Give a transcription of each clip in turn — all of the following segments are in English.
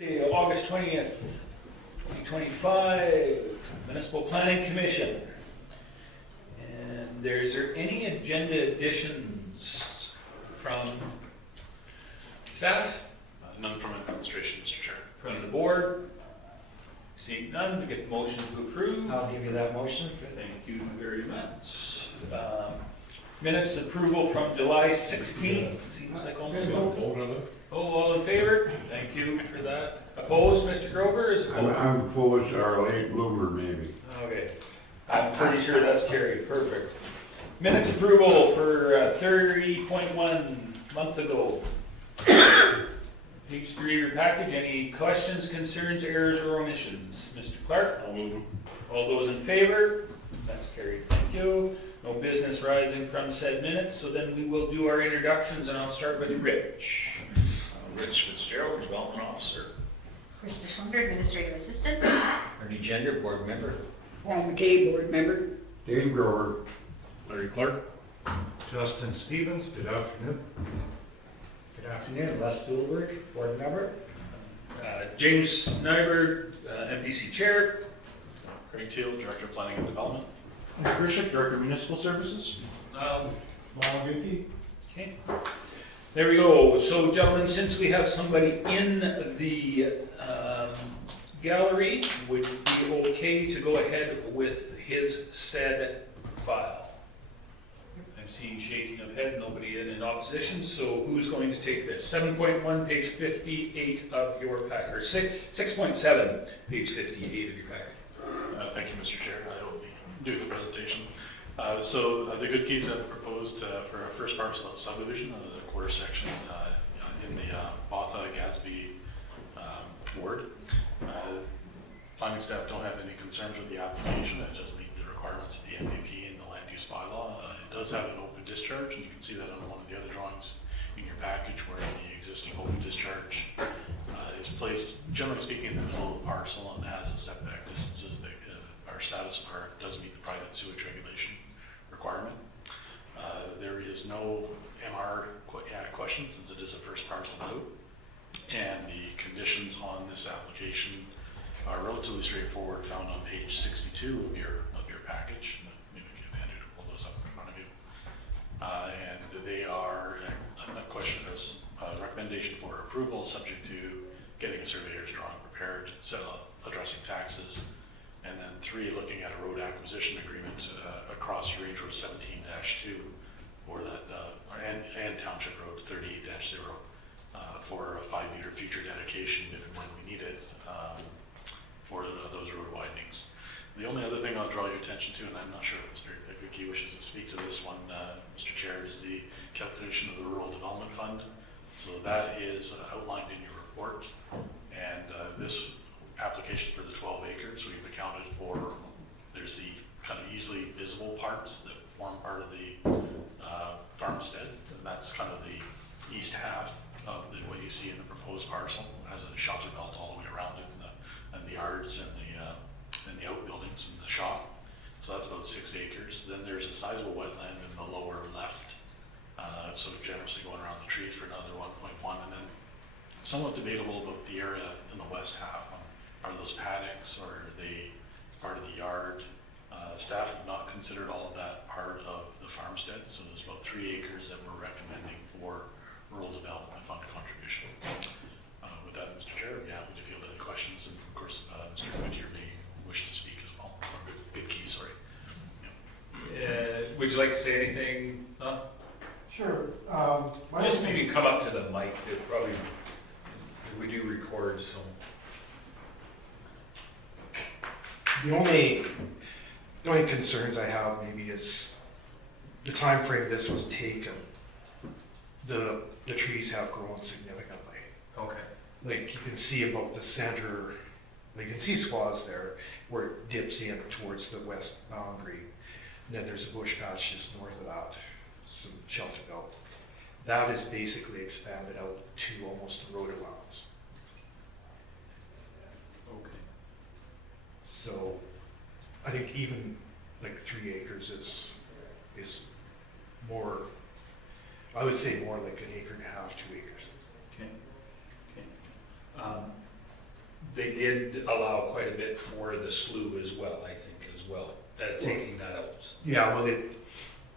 August 20th, 2025, Municipal Planning Commission. And is there any agenda additions from staff? None from administration, Mr. Chair. From the board? Seeing none, to get the motion to approve. I'll give you that motion. Thank you very much. Minutes approval from July 16th. Seems like almost. Oh, all in favor? Thank you for that. Opposed, Mr. Grover? Is opposed? I'm opposed to our late bloomer, maybe. Okay. I'm pretty sure that's carried. Perfect. Minutes approval for 30.1 month ago. Page 3 of your package. Any questions, concerns, errors, or omissions? Mr. Clark? I'll move them. All those in favor? That's carried. Thank you. No business rising from said minutes, so then we will do our introductions, and I'll start with Rich. Rich Fitzgerald, Development Officer. Krista Schlunder, Administrative Assistant. Ernie Gender, board member. Paul McKay, board member. Dave Grover. Larry Clark. Justin Stevens, good afternoon. Good afternoon, Les Stuhlberg, board member. James Nyberg, MPC Chair. Craig Teal, Director of Planning and Development. Grishik, Director of Municipal Services. Okay. There we go. So gentlemen, since we have somebody in the gallery, would it be okay to go ahead with his said file? I'm seeing shaking of head, nobody in opposition, so who's going to take this? 7.1, page 58 of your packet, or 6.7, page 58 of your packet. Thank you, Mr. Chair. I will be doing the presentation. So the good keys have proposed for a first parcel of subdivision of the quarter section in the Botha Gadsby ward. Planning staff don't have any concerns with the application. It does meet the requirements of the MPC and the land use bylaw. It does have an open discharge, and you can see that on one of the other drawings in your package where the existing open discharge is placed, generally speaking, in the middle of the parcel and has the setback distances that are satisfied, does meet the private sewage regulation requirement. There is no MR question since it is a first parcel out, and the conditions on this application are relatively straightforward, found on page 62 of your package. Maybe if you have Andrew to pull those up in front of you. And they are a question as a recommendation for approval, subject to getting a surveyor's drawing prepared, addressing taxes, and then 3, looking at a road acquisition agreement across Range Road 17-2 for that, and Township Road 38-0 for a 5-meter future dedication if and when we need it for those road widenings. The only other thing I'll draw your attention to, and I'm not sure if Mr. Goodkey wishes to speak to this one, Mr. Chair, is the calculation of the Rural Development Fund. So that is outlined in your report, and this application for the 12 acres, we've accounted for, there's the kind of easily visible parts that form part of the farmstead, and that's kind of the east half of what you see in the proposed parcel. It has a shelter belt all the way around it, and the yards and the outbuildings and the shop. So that's about 6 acres. Then there's a sizable wetland in the lower left, sort of generously going around the trees for another 1.1, and then somewhat debatable about the area in the west half. Are those paddocks or are they part of the yard? Staff have not considered all of that part of the farmstead, so there's about 3 acres that we're recommending for rural development fund contribution. With that, Mr. Chair, I'd be happy to field any questions, and of course, Mr. Whittier may wish to speak as well. Good key, sorry. Would you like to say anything? Sure. Just maybe come up to the mic. It probably, we do record, so. The only concerns I have maybe is the time frame this was taken. The trees have grown significantly. Okay. Like you can see about the center, you can see swaths there where it dips in towards the west boundary. And then there's a bush patch just north of that, some shelter belt. That is basically expanded out to almost the road allowance. Okay. So I think even like 3 acres is more, I would say more like 1.5 acres, 2 acres. Okay. they did allow quite a bit for the slough as well, I think, taking that out. Yeah, well, it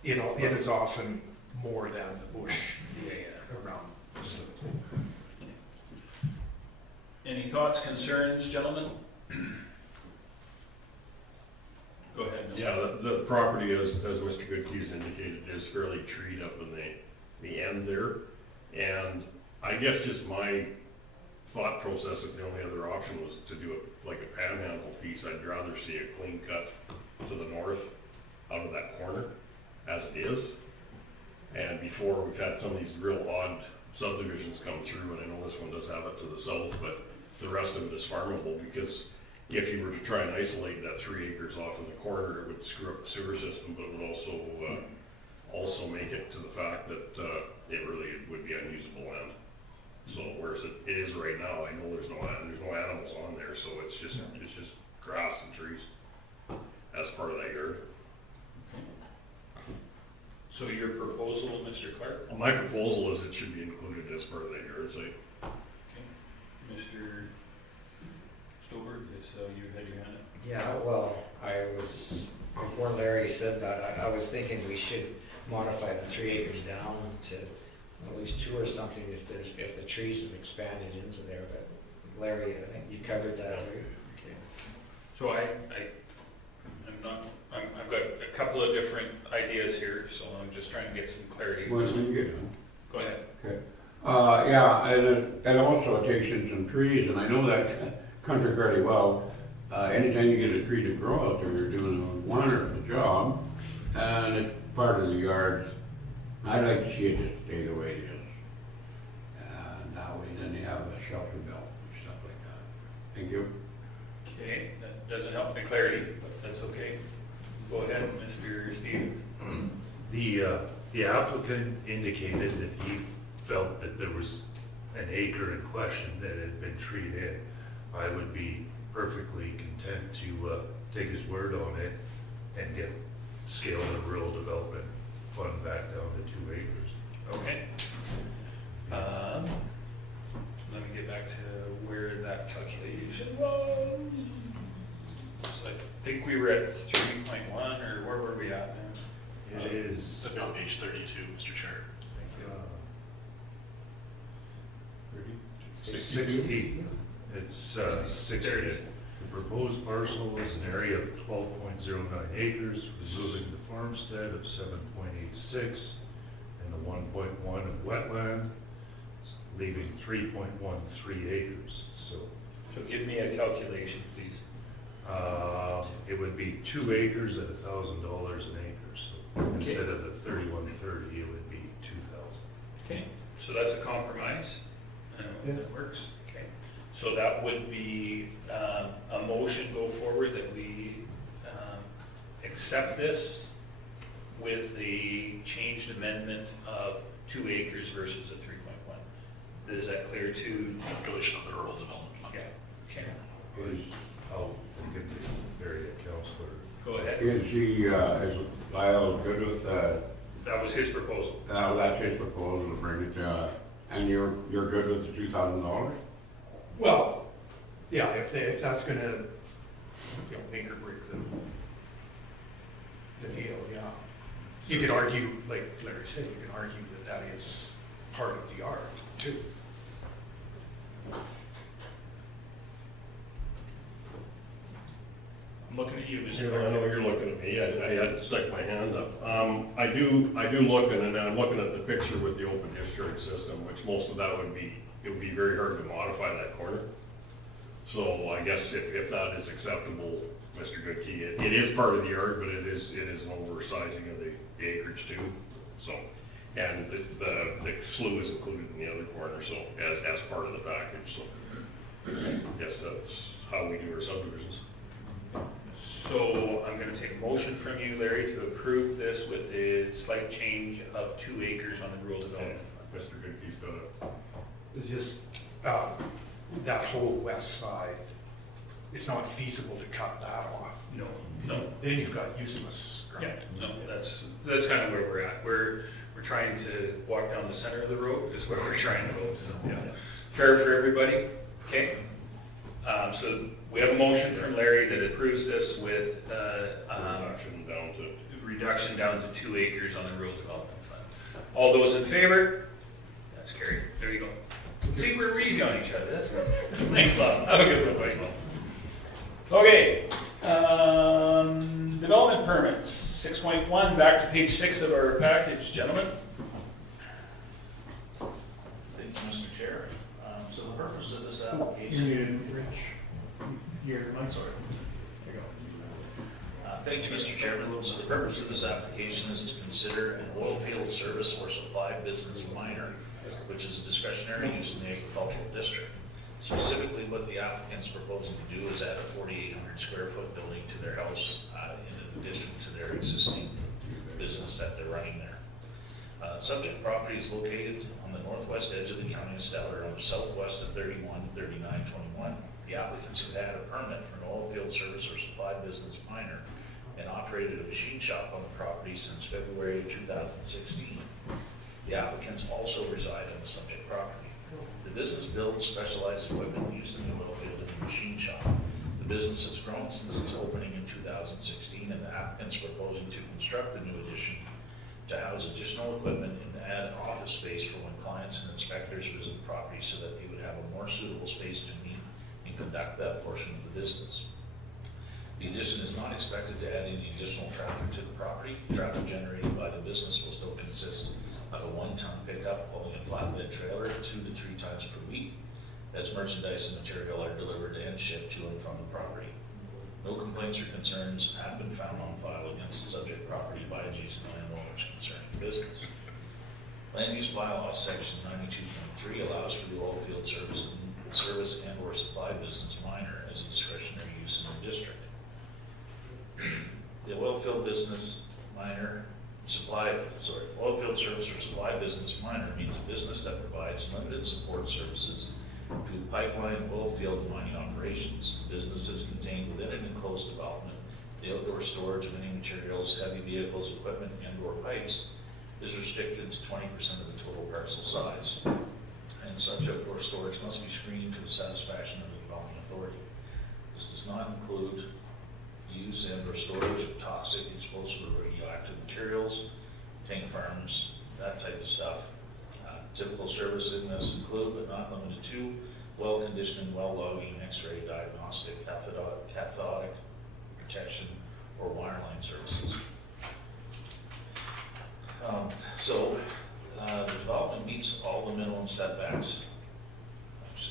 is often more than the bush Yeah, yeah. around the slough. Any thoughts, concerns, gentlemen? Go ahead. Mr. Yeah, the property, as Mr. Goodke's indicated, is fairly treed up in the end there. And I guess just my thought process, if the only other option was to do it like a panhandle piece, I'd rather see a clean cut to the north out of that corner as it is. And before, we've had some of these real odd subdivisions come through, and I know this one does have it to the south, but the rest of it is farmable, because if you were to try and isolate that 3 acres off in the corner, it would screw up the sewer system, but it would also make it to the fact that it really would be unusable land. So whereas it is right now, I know there's no animals on there, so it's just grass and trees as part of that yard. So your proposal, Mr. Clark? Well, my proposal is it should be included as part of that yard site. Mr. Stover, so you had your hand up? Yeah, well, before Larry said that, I was thinking we should modify the 3 acres down to at least 2 or something if the trees have expanded into there, but Larry, I think you covered that, right? Okay. So I've got a couple of different ideas here, so I'm just trying to get some clarity. When you get done. Go ahead. Okay. Yeah, and also it takes in some trees, and I know that country fairly well. Anytime you get a tree to grow out there, you're doing a wonderful job, and it's part of the yard. I'd like to see it just stay the way it is. That way, then they have a shelter belt and stuff like that. Thank you. Okay, that doesn't help my clarity, but that's okay. Go ahead, Mr. Stevens. The applicant indicated that he felt that there was an acre in question that had been treed in. I would be perfectly content to take his word on it and get scale of rural development fund back down to 2 acres. Okay. Let me get back to where that calculation was. So I think we were at 3.1, or where were we at now? It is That'd be on page 32, Mr. Chair. Thank you. 60. It's 60. There it is. The proposed parcel is an area of 12.09 acres, removing the farmstead of 7.86 and the 1.1 of wetland, leaving 3.13 acres. So So give me a calculation, please. it would be 2 acres at $1,000 an acre. So instead of the 3130, it would be 2,000. Okay, so that's a compromise, and it works, okay. So that would be a motion go forward that we accept this with the changed amendment of 2 acres versus a 3.1. Is that clear to? Calculation of the rural development fund. Yeah, okay, I'll give the area counselor. go ahead. Is Lyle good with, That was his proposal. that's his proposal to bring it to, and you're good with the $2,000? Well, yeah, if that's gonna, make or break the deal, yeah. You could argue, like Larry said, you can argue that is part of the yard too. I'm looking at you, Mr. I know Clark. you're looking at me, I had to stick my hand up. I do look, and I'm looking at the picture with the open discharge system, which most of that it would be very hard to modify that corner. So I guess if that is acceptable, Mr. Goodkey, it is part of the yard, but it is an oversizing of the acreage too. So, and the slough is included in the other corner, so as part of the package, so. Yes, that's how we do our subdivisions. So I'm gonna take a motion from you, Larry, to approve this with a slight change of 2 acres on the rural development. Mr. Goodkey's got it. It's just, that whole west side, it's not feasible to cut that off. No, no. Then you've got useless Yeah, ground. no, that's kind of where we're at. We're trying to walk down the center of the road is where we're trying to go, so, yeah. Fair for everybody, okay? So we have a motion from Larry that approves this with Reduction down to reduction down to 2 acres on the rural development fund. All those in favor? That's carried. There you go. See, we're easy on each other. That's good. Thanks a lot. Have a good one, buddy. Okay. Development permits, 6.1, back to page 6 of our package, gentlemen. Thank you, Mr. Chair. So the purpose of this application. I'm sorry. Thank you, Mr. Chairman. So the purpose of this application is to consider an oil field service or supply business minor, which is a discretionary use in the agricultural district. Specifically, what the applicant's proposing to do is add a 4,800 square foot building to their house in addition to their existing business that they're running there. Subject property is located on the northwest edge of the county of Stettler on the southwest of 313921. The applicants have had a permit for an oil field service or supply business minor and operated a machine shop on the property since February of 2016. The applicants also reside on the subject property. The business builds specialized equipment used in the oil field and the machine shop. The business has grown since its opening in 2016, and the applicants are proposing to construct the new addition to house additional equipment and to add office space for when clients and inspectors visit the property so that they would have a more suitable space to meet and conduct that portion of the business. The addition is not expected to add any additional traffic to the property. Traffic generated by the business will still consist of a 1-ton pickup pulling a flatbed trailer 2 to 3 times per week as merchandise and material are delivered and shipped to and from the property. No complaints or concerns have been found on file against the subject property by adjacent landowners concerning the business. Land use bylaw section 92.3 allows for the oil field service and or supply business minor as a discretionary use in the district. The oil field business minor oil field service or supply business minor means a business that provides limited support services to pipeline oil field mining operations. The business is contained within an enclosed development. The outdoor storage of any materials, heavy vehicles, equipment, and/or pipes is restricted to 20% of the total parcel size. And such outdoor storage must be screened to the satisfaction of the development authority. This does not include use and/or storage of toxic, explosive, or radioactive materials, tank farms, that type of stuff. Typical services in this include, but not limited to, well conditioning, well logging, x-ray, diagnostic, cathodic protection, or wireline services. The development meets all the minimum setbacks.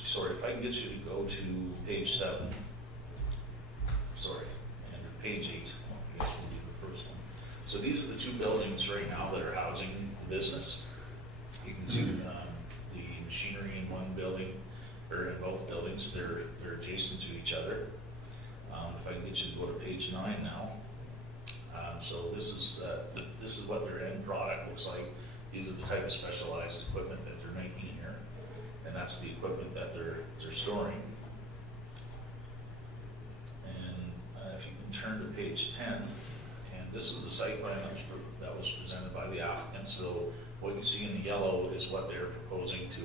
Sorry, if I can get you to go to page 7. Sorry, and page 8. I guess we'll do the first one. So these are the 2 buildings right now that are housing the business. You can see the machinery in one building, or in both buildings. They're adjacent to each other. If I can get you to go to page 9 now. So this is what their end product looks like. These are the type of specialized equipment that they're making here, and that's the equipment that they're storing. And if you can turn to page 10, and this is the site plan that was presented by the applicant. So what you see in the yellow is what they're proposing to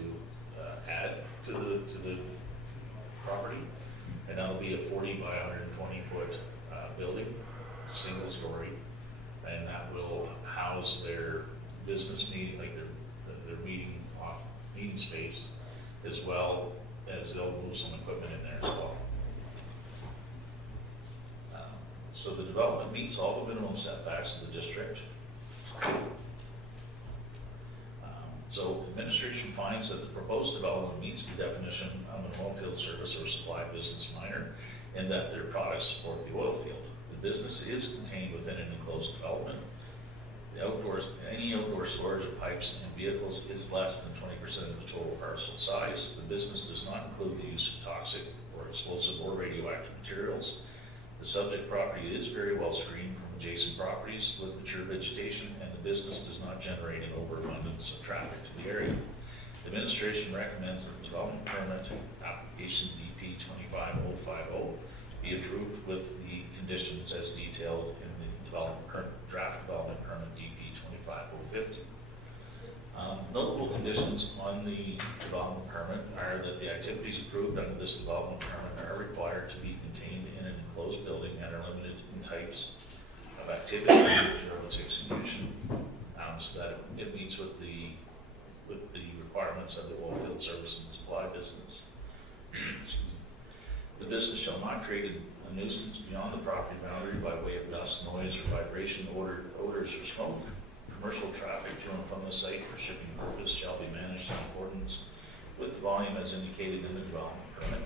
add to the property, and that'll be a 40 by 120 foot building, single story, and that will house their business meeting, like their meeting space, as well as they'll move some equipment in there as well. So the development meets all the minimum setbacks of the district. So administration finds that the proposed development meets the definition of an oil field service or supply business minor, and that their products support the oil field. The business is contained within an enclosed development. Any outdoor storage of pipes and vehicles is less than 20% of the total parcel size. The business does not include the use of toxic or explosive or radioactive materials. The subject property is very well screened from adjacent properties with mature vegetation, and the business does not generate an overabundance of traffic to the area. The administration recommends that the development permit application DP 25050 be approved with the conditions as detailed in the draft development permit DP 25050. Notable conditions on the development permit are that the activities approved under this development permit are required to be contained in an enclosed building and are limited in types of activity or its execution, so that it meets with the requirements of the oil field service and supply business. Excuse me. The business shall not create a nuisance beyond the property boundary by way of dust, noise, or vibration, odors, or smoke. Commercial traffic to and from the site for shipping purpose shall be managed in accordance with the volume as indicated in the development permit.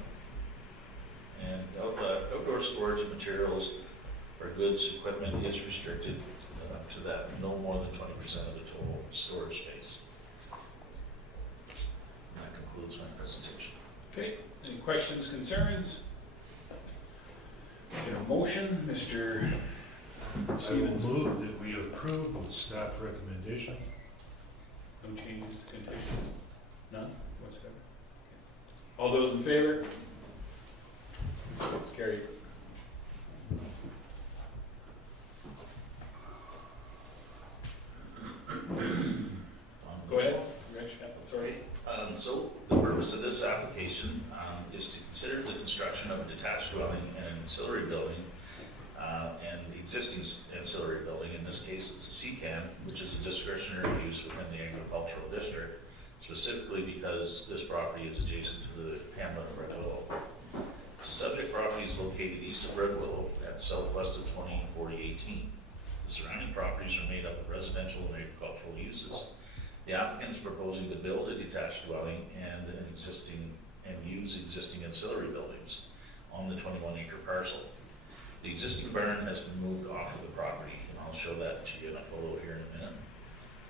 And outdoor storage of materials or goods, equipment is restricted to that no more than 20% of the total storage space. And that concludes my presentation. Okay, any questions, concerns? Get a motion, Mr. I will Stevens? move that we approve with staff recommendation. No changes to conditions? None whatsoever? All those in favor? Carried. Go ahead, Rich, sorry. So the purpose of this application is to consider the construction of a detached dwelling and an ancillary building, and the existing ancillary building, in this case it's a CCAN, which is a discretionary use within the agricultural district, specifically because this property is adjacent to the hamlet of Red Willow. The subject property is located east of Red Willow at southwest of 204018. The surrounding properties are made up of residential and agricultural uses. The applicant is proposing to build a detached dwelling and use existing ancillary buildings on the 21-acre parcel. The existing barn has been moved off of the property, and I'll show that to you in a photo here in a minute.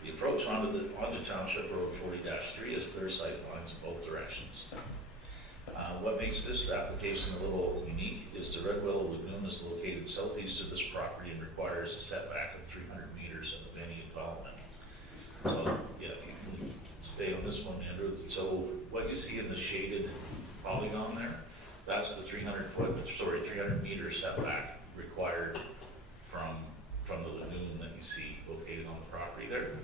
The approach onto Township Road 40-3 is clear sight lines in both directions. What makes this application a little unique is the Red Willow Lagoon is located southeast of this property and requires a setback of 300 meters of any development. So, yeah, if you can stay on this one, Andrew. So what you see in the shaded polygon there, that's the 300 meter setback required from the lagoon that you see located on the property there.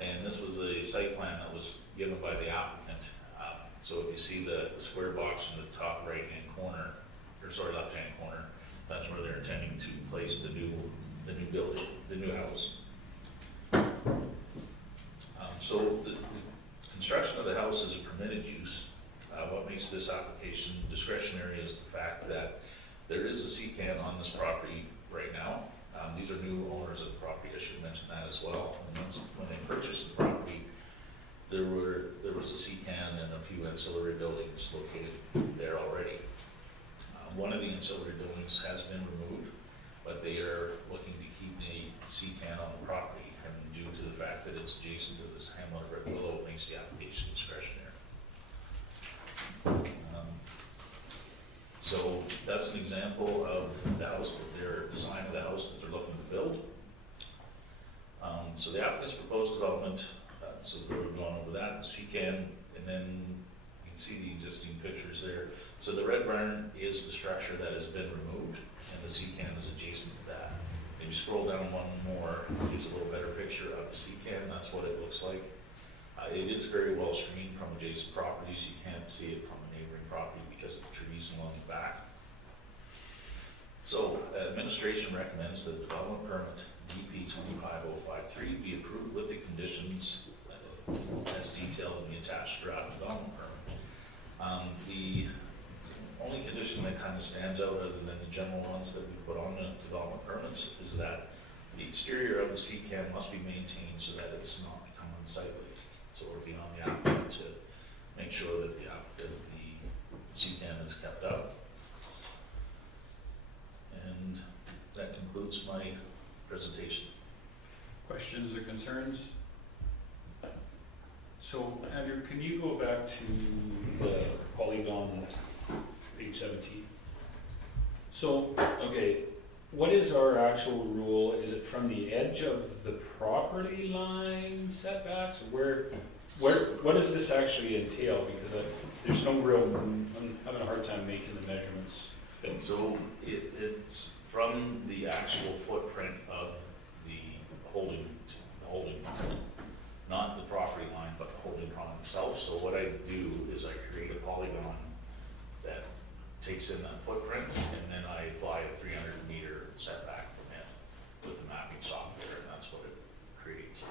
And this was a site plan that was given by the applicant. So if you see the square box in the top right-hand corner, left-hand corner, that's where they're intending to place the new building, the new house. So the construction of the house is a permitted use. What makes this application discretionary is the fact that there is a CCAN on this property right now. These are new owners of the property, I should mention that as well. And when they purchased the property, there was a CCAN and a few ancillary buildings located there already. One of the ancillary buildings has been removed, but they are looking to keep the CCAN on the property. And due to the fact that it's adjacent to this hamlet of Red Willow, it makes the application discretionary. So that's an example of the house, their design of the house that they're looking to build. So the applicant's proposed development, so we're going over that, the CCAN, and then you can see the existing pictures there. So the red barn is the structure that has been removed, and the CCAN is adjacent to that. If you scroll down one more, it gives a little better picture of the CCAN. That's what it looks like. It is very well screened from adjacent properties. You can't see it from a neighboring property because of the trees along the back. So administration recommends that the development permit DP 25053 be approved with the conditions as detailed in the attached draft development permit. The only condition that kind of stands out other than the general ones that we put on the development permits is that the exterior of the CCAN must be maintained so that it's not become unsightly. So we're being on the applicant to make sure that the CCAN is kept up. And that concludes my presentation. Questions or concerns? So, Andrew, can you go back to the polygon, page 17? So, okay, what is our actual rule? Is it from the edge of the property line setbacks? Or what does this actually entail? Because there's no real, I'm having a hard time making the measurements. And so it's from the actual footprint of the holding, not the property line, but the holding is I create a polygon that takes in that footprint, and then I apply a 300-meter setback from it with the mapping software, and that's what it creates.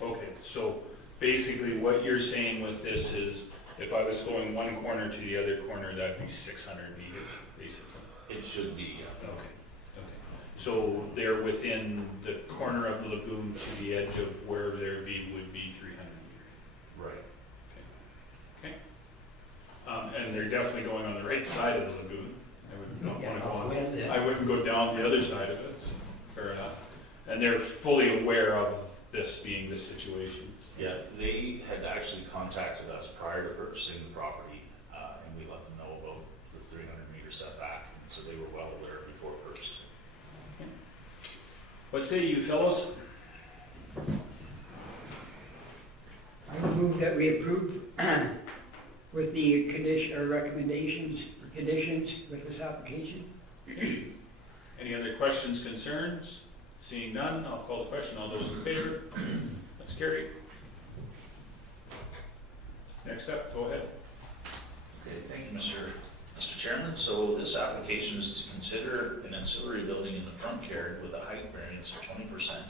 Okay, so basically what you're saying with this is, if I was going one corner to the other corner, that'd be 600 meters, basically. It should be, yeah. Okay, okay. So they're within the corner of the lagoon to the edge of where there would be 300 meters. Right. Okay. And they're definitely going on the right side of the lagoon. I would not Yeah, want to go on. wind it. I wouldn't go down the other side of it. Fair enough. And they're fully aware of this being the situation. Yeah, they had actually contacted us prior to purchasing the property, and we let them know about the 300-meter setback, and so they were well aware before purchasing. What say you fellows? I move that we approve with the condition, or recommendations, or conditions with this application. Any other questions, concerns? Seeing none, I'll call the question. All those in favor? That's carried. Next up, go ahead. Okay, thank you, Mr. Chairman. So this application is to consider an ancillary building in the front yard with a height variance of 20%,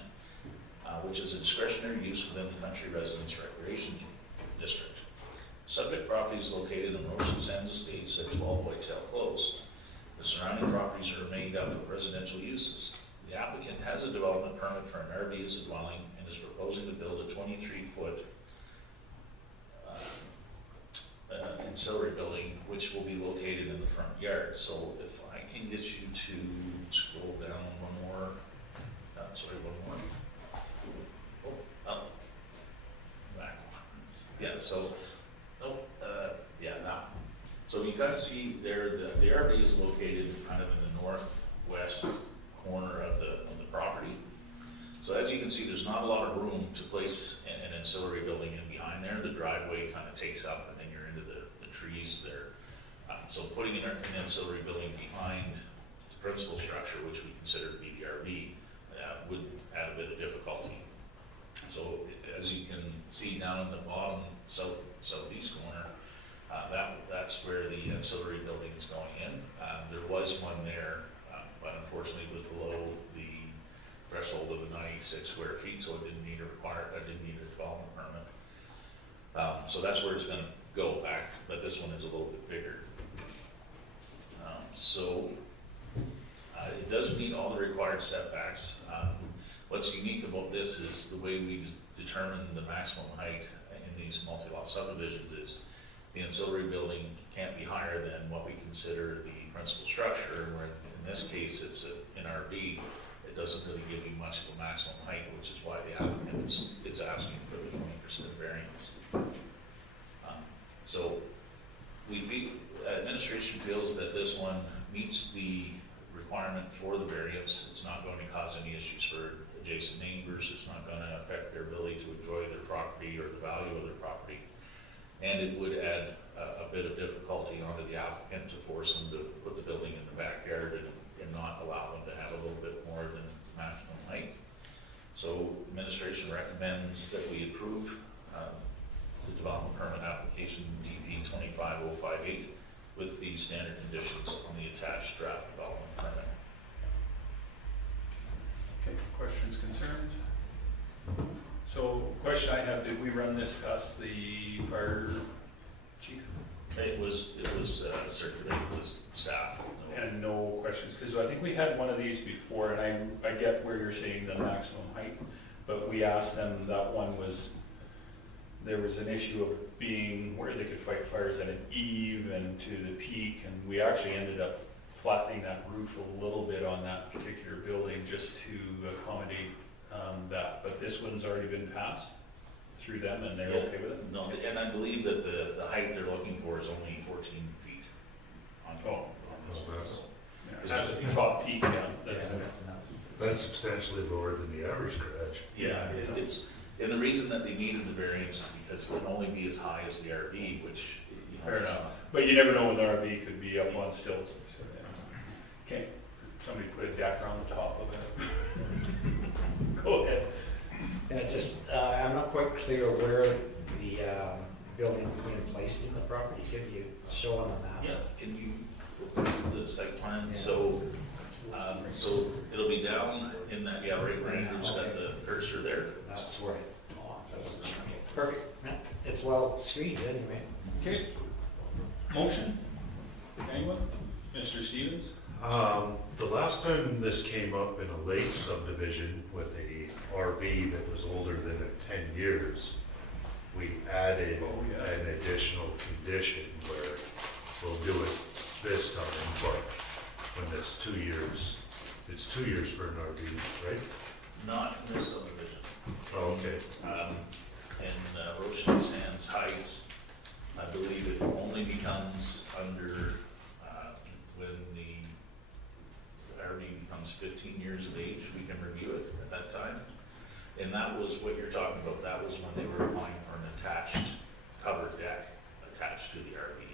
which is a discretionary use within the country residence recreation district. Subject property is located in Ocean Sands Estates at 12 Whitetail Close. The surrounding properties are made up of residential uses. The applicant has a development permit for an RV as a dwelling and is proposing to build a 23-foot ancillary building, which will be located in the front yard. So if I can get you to scroll down one more, one more. Oh, up, back. Yeah, so, now. So you kind of see there, the RV is located kind of in the northwest corner of the property. So as you can see, there's not a lot of room to place an ancillary building in behind there. The driveway kind of takes up, and then you're into the trees there. So putting an ancillary building behind the principal structure, which we consider to be the RV, would add a bit of difficulty. So as you can see down in the bottom southeast corner, that's where the ancillary building is going in. There was one there, but unfortunately was below the threshold of the 96 square feet, so it didn't need a development permit. So that's where it's going to go back, but this one is a little bit bigger. It does meet all the required setbacks. What's unique about this is the way we determine the maximum height in these multi-lot subdivisions is the ancillary building can't be higher than what we consider the principal structure, where in this case it's an RV. It doesn't really give you much of a maximum height, which is why the applicant is asking for the 20% variance. So administration feels that this one meets the requirement for the variance. It's not going to cause any issues for adjacent neighbors. It's not going to affect their ability to enjoy their property or the value of their property. And it would add a bit of difficulty onto the applicant to force them to put the building in the backyard and not allow them to have a little bit more than maximum height. So administration recommends that we approve the development permit application DP 25058 with the standard conditions on the attached draft development permit. Okay, questions, concerns? So, question I have, did we run this past the fire chief? It was circulated with staff. And no questions, because I think we had one of these before, and I get where you're saying the maximum height, but we asked them, that one was, there was an issue of being where they could fight fires at an eve and to the peak, and we actually ended up flattening that roof a little bit on that particular building just to accommodate that, but this one's already been passed through them and they're okay with it? No, and I believe that the height they're looking for is only 14 feet on top. Yeah, that's the top peak, yeah. That's That's enough. That's substantially lower than the average garage. Yeah, and the reason that they needed the variance is because it can only be as high as the RV, which, you know. Fair enough, but you never know when the RV could be up on stilts. So, yeah. Okay, somebody put a deck on the top of it. Go ahead. Yeah, just, I'm not quite clear where the buildings being placed in the property? Could you show on the map? Yeah, can you go back to the site plan? Yeah. So it'll be down in that, yeah, right, Andrew's got the cursor there. That's where I thought that was, okay, perfect. Yeah, it's well screened anyway. Okay. Motion? Anyone? Mr. Stevens? The last time this came up in a late subdivision with a RV that was older than 10 years, we added an additional condition where we'll do it this time, but when it's 2 years, it's 2 years for an RV, right? Not in this subdivision. Oh, okay. In Roshan Sands Heights, I believe it only becomes under, when the RV becomes 15 years of age, we can review it at that time. And that was what you're talking about, that was when they were applying for an attached covered deck attached to the RV.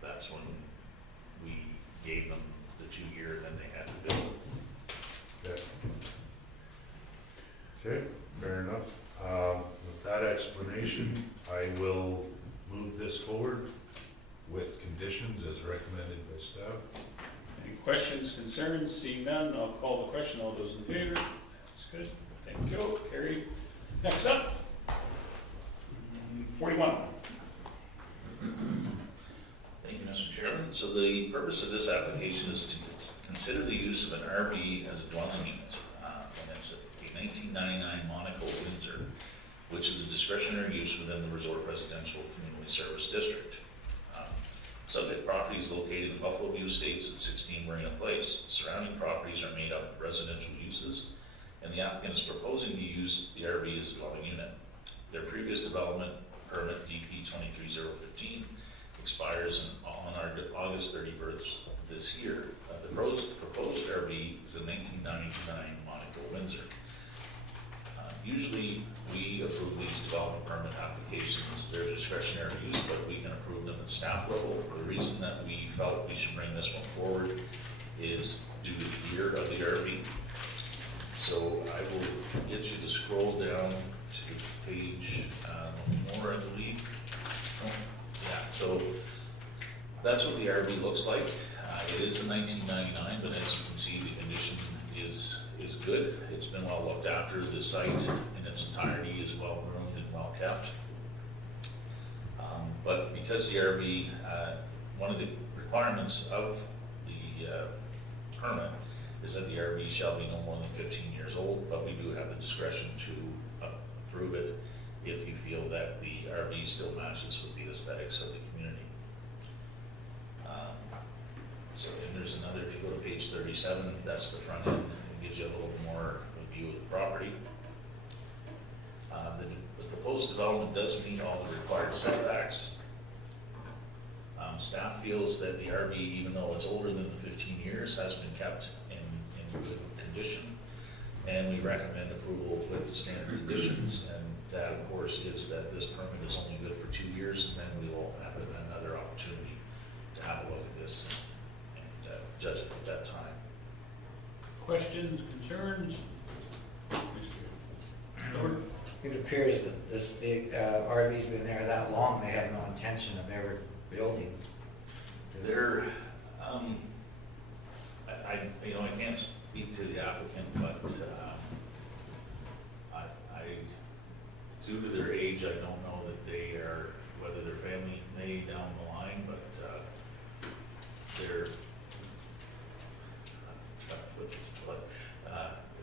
That's when we gave them the 2 year, then they had to build it. Okay. Okay, fair enough. With that explanation, I will move this forward with conditions as recommended by staff. Any questions, concerns? Seeing none, I'll call the question. All those in favor? That's good. Thank you. Carried. Next up. 41. Thank you, Mr. Chairman. So the purpose of this application is to consider the use of an RV as a dwelling unit. And it's a 1999 Monaco Windsor, which is a discretionary use within the Resort Residential Community Service District. Subject property is located in Buffalo View Estates at 16 Marina Place. Surrounding properties are made up of residential uses, and the applicant is proposing to use the RV as a dwelling unit. Their previous development permit, DP 23015, expires on August 31st this year. The proposed RV is a 1999 Monaco Windsor. Usually, we approve these development permit applications. They're discretionary use, but we can approve them at staff level. The reason that we felt we should bring this one forward is due to the year of the RV. So I will get you to scroll down to page more, I believe. Oh, yeah, so that's what the RV looks like. It is a 1999, but as you can see, the condition is good. It's been well looked after. The site in its entirety is well groomed and well kept. But because the RV, one of the requirements of the permit is that the RV shall be no more than 15 years old, but we do have the discretion to approve it if you feel that the RV still matches with the aesthetics of the community. So, and there's another, if you go to page 37, that's the front end. It gives you a little more view of the property. The proposed development does meet all the required setbacks. Staff feels that the RV, even though it's older than the 15 years, has been kept in good condition. And we recommend approval with the standard conditions. And that, of course, is that this permit is only good for 2 years, and then we will have another opportunity to have a look at this and judge it at that time. Questions, concerns? Mr. Thornton? It appears that the RV's been there that long, they have no intention of ever building. There, I can't speak to the applicant, but due to their age, I don't know that they are, whether their family may down the line, but they're,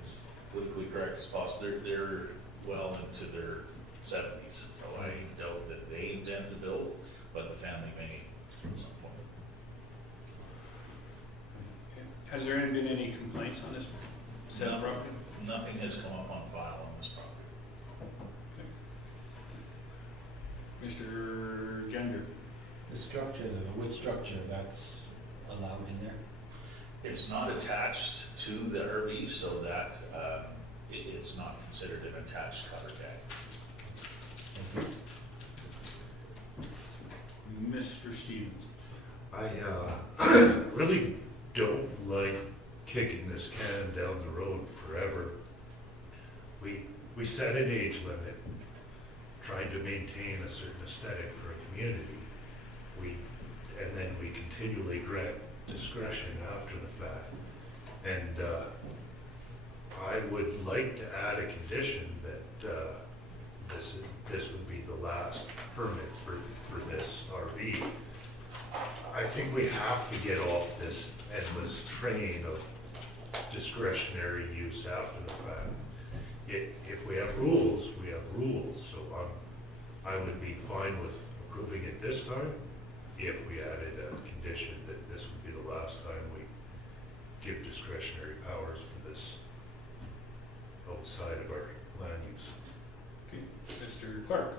as politically correct as possible, they're well into their 70s, so I doubt that they intend to build, but the family may at some point. Has there been any complaints on this said No. property? Nothing has come up on file on this property. Mr. Gender? The structure, the wood structure, that's allowed in there? It's not attached to the RV, so that it's not considered an attached cover deck. Mr. Stevens? I really don't like kicking this can down the road forever. We set an age limit, trying to maintain a certain aesthetic for a community, and then we continually grant discretion after the fact. And I would like to add a condition that this would be the last permit for this RV. I think we have to get off this endless train of discretionary use after the fact. If we have rules, we have rules, so I would be fine with approving it this time if we added a condition that this would be the last time we give discretionary powers for this outside of our land use. Okay, Mr. Clark?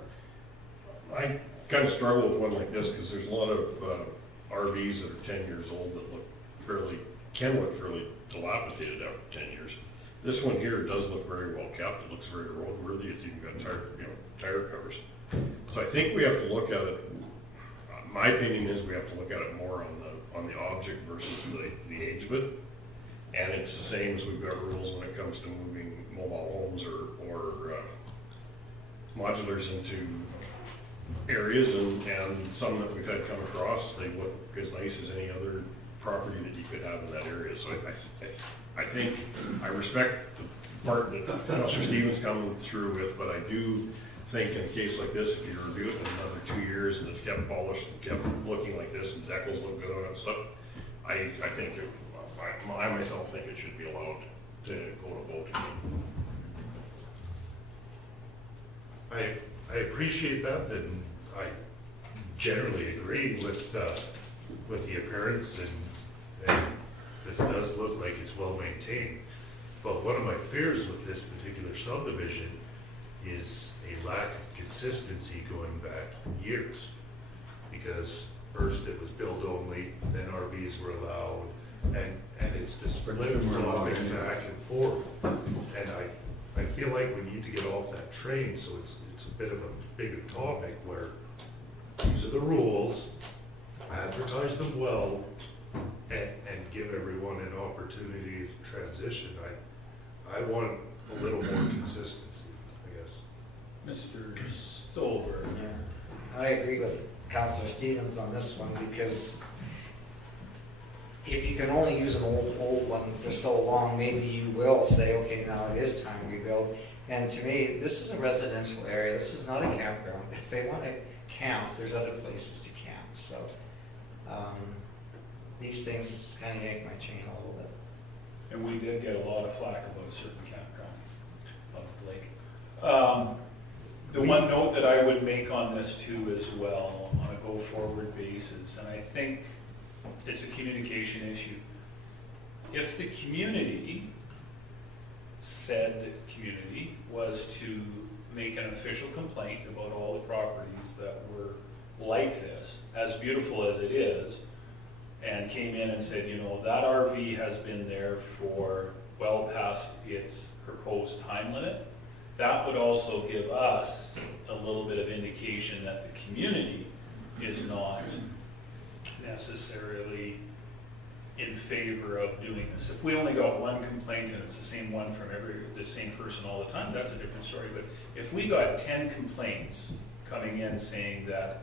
I kind of struggle with one like this because there's a lot of RVs that are 10 years old that can look fairly dilapidated after 10 years. This one here does look very well kept. It looks very roadworthy. It's even got tire covers. So I think we have to look at it. My opinion is we have to look at it more on the object versus the age of it. And it's the same as we've got rules when it comes to moving mobile homes or modulars into areas, and some that we've had come across, they look as nice as any other property that you could have in that area. So I think I respect the part that Councillor Stevens coming through with, but I do think in a case like this, if you review it in another 2 years and it's kept polished and kept looking like this and decals look good on it and stuff, I think I myself think it should be allowed to go to vote. I appreciate that, and I generally agree with the appearance, and this does look like it's well maintained. But one of my fears with this particular subdivision is a lack of consistency going back years. Because first it was build only, then RVs were allowed, and it's this flip flopping back and forth. And I feel like we need to get off that train, so it's a bit of a bigger topic where these are the rules, advertise them well, and give everyone an opportunity to transition. I want a little more consistency, I guess. Mr. Stolberg? I agree with Councillor Stevens on this one, because if you can only use an old one for so long, maybe you will say, okay, now it is time to rebuild. And to me, this is a residential area, this is not a campground. If they want to camp, there's other places to camp, so these things kind of yank my chain a little bit. And we did get a lot of flack about a certain campground up the lake. The one note that I would make on this too as well, on a go-forward basis, and I think it's a communication issue. If the community, said community, was to make an official complaint about all the properties that were like this, as beautiful as it is, and came in and said, you know, that RV has been there for well past its proposed time limit, that would also give us a little bit of indication that the community is not necessarily in favor of doing this. If we only got one complaint and it's the same one from the same person all the time, that's a different story. But if we got 10 complaints coming in saying that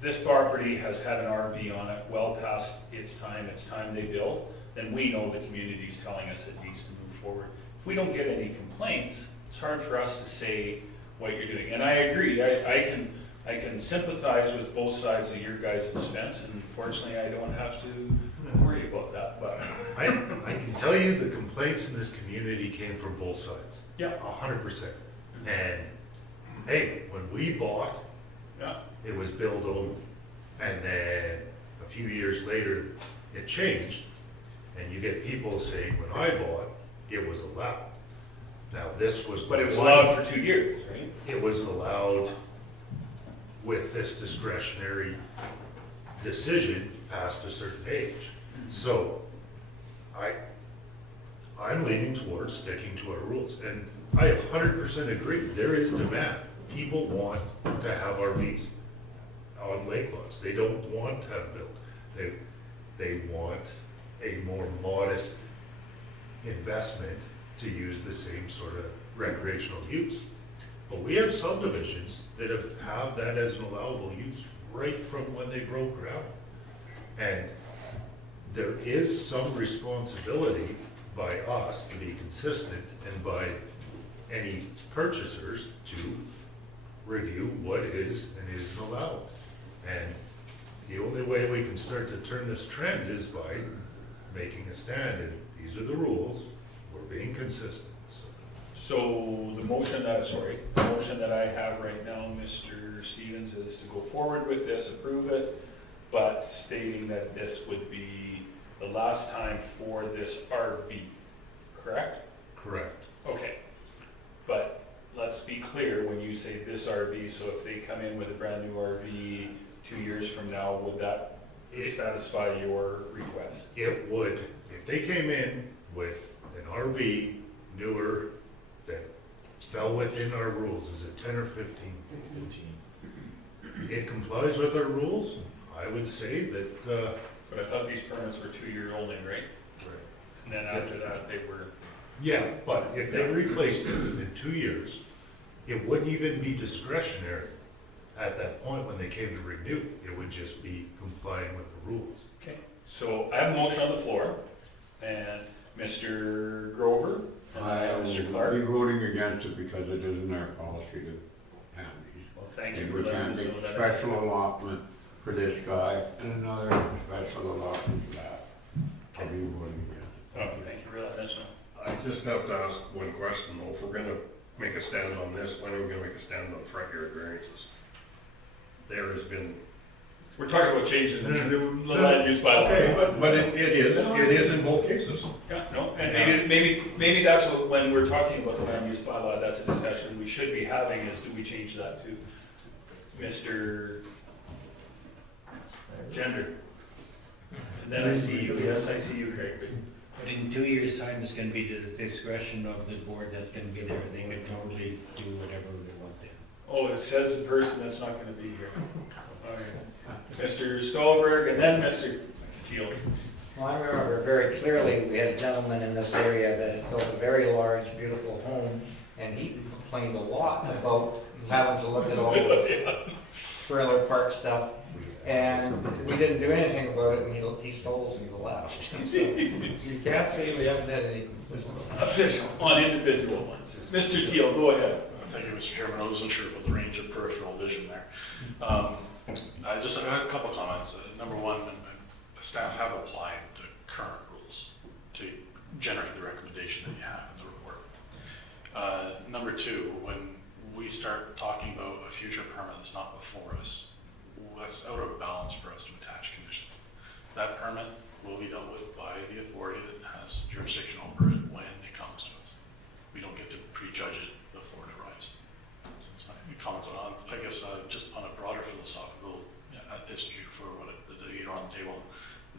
this property has had an RV on it well past it's time they build, then we know the community's telling us it needs to move forward. If we don't get any complaints, it's hard for us to say what you're doing. And I agree, I can sympathize with both sides of your guys' fence, and fortunately I don't have to worry about that, but. I can tell you the complaints in this community came from both sides. Yeah. 100%. And hey, when we bought, Yeah. it was build only. And then a few years later, it changed. And you get people saying, when I bought, it was allowed. Now, this was. But it was allowed for 2 years, right? It was allowed with this discretionary decision past a certain age. So I'm leaning towards sticking to our rules. And I 100% agree, there is demand. People want to have RVs on lake lots. They don't want to have built. They want a more modest investment to use the same sort of recreational use. But we have subdivisions that have that as an allowable use right from when they broke ground. And there is some responsibility by us to be consistent and by any purchasers to review what is and isn't allowed. And the only way we can start to turn this trend is by making a stand, and these are the rules, we're being consistent, so. So the motion that I have right now, Mr. Stevens, is to go forward with this, approve it, but stating that this would be the last time for this RV, correct? Correct. Okay, but let's be clear, when you say this RV, so if they come in with a brand new RV 2 years from now, would that satisfy your request? It would, if they came in with an RV newer that fell within our rules, is it 10 or 15? 15. It complies with our rules, I would say that, But I thought these permits were 2 years only, right? And then after that, they were, yeah, but if they replaced it within 2 years, it wouldn't even be discretionary at that point when they came to renew. It would just be complying with the rules. okay. So I have a motion on the floor, and Mr. Grover, and Mr. will Clark. be voting against it because it isn't our policy to have these. Well, thank you And for we letting can't us make know that. special allotment for this guy and another special allotment for that. I'll be voting against it. Okay, thank you for letting us know. I just have to ask one question though, if we're gonna make a stand on this, when are we gonna make a stand on front yard variances? There has been. We're talking about changing the land use bylaw. Okay, but it is in both cases. Yeah, no, and maybe that's what, when we're talking about the land use bylaw, that's a discussion we should be having, is do we change that to Mr. Gender? And then I see you, yes, I see you, Craig. But in 2 years' time, it's gonna be the discretion of the board that's gonna be there. They can totally do whatever they want there. Oh, it says the person that's not gonna be here. All right. Mr. Stolberg and then Mr. Teal. Well, I remember very clearly, we had a gentleman in this area that had built a very large, beautiful home, and he complained a lot about having to look at all this trailer park stuff, and we didn't do anything about it, and he sold and he left. So you can't say we haven't had any conclusions. Official, on individual ones. Mr. Teal, go ahead. Thank you, Mr. Chairman. I wasn't sure about the range of peripheral vision there. I just had a couple comments. Number one, the staff have applied the current rules to generate the recommendation that you have in the report. Number two, when we start talking about a future permit that's not before us, that's out of balance for us to attach conditions. That permit will be dealt with by the authority that has jurisdiction over it when it comes to us. We don't get to prejudge it before it arrives. So that's my comments on, I guess, just on a broader philosophical issue for what the debate on the table.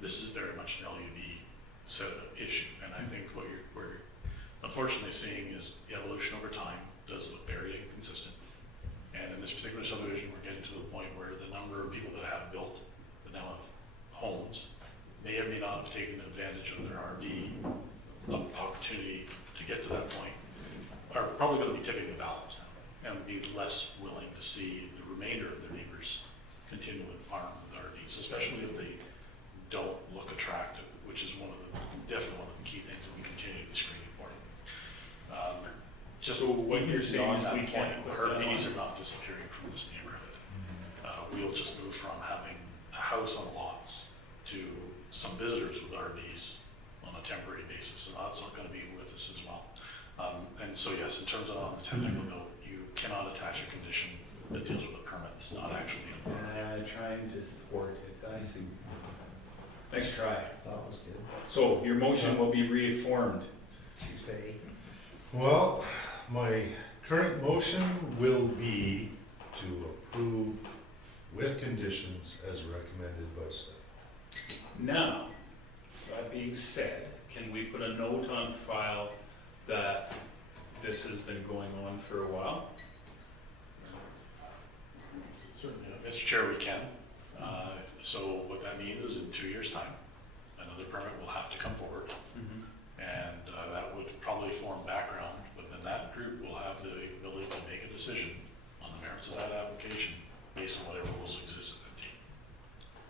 This is very much an LUB set of issue, and I think what we're unfortunately seeing is the evolution over time does look very inconsistent. And in this particular subdivision, we're getting to the point where the number of people that have built, that now have homes, may or may not have taken advantage of their RV opportunity to get to that point, are probably going to be tipping the balance now, and be less willing to see the remainder of their neighbors continue to farm with RVs, especially if they don't look attractive, which is definitely one of the key things that we continue to be screening for. So what you're saying is we can't put that RVs on. are not disappearing from this neighborhood. We'll just move from having a house on lots to some visitors with RVs on a temporary basis, and that's not going to be with us as well. And so yes, in terms of on the technical note, you cannot attach a condition that deals with a permit that's not actually in front of you. Trying to thwart it, I see. Nice try. That was good. So your motion will be reformed. To say, Well, my current motion will be to approve with conditions as recommended by staff. Now, that being said, can we put a note on file that this has been going on for a while? Certainly, Mr. Chair, we can. So what that means is in 2 years' time, another permit will have to come forward, and that would probably form background, but then that group will have the ability to make a decision on the merits of that application based on whatever rules exist at the team.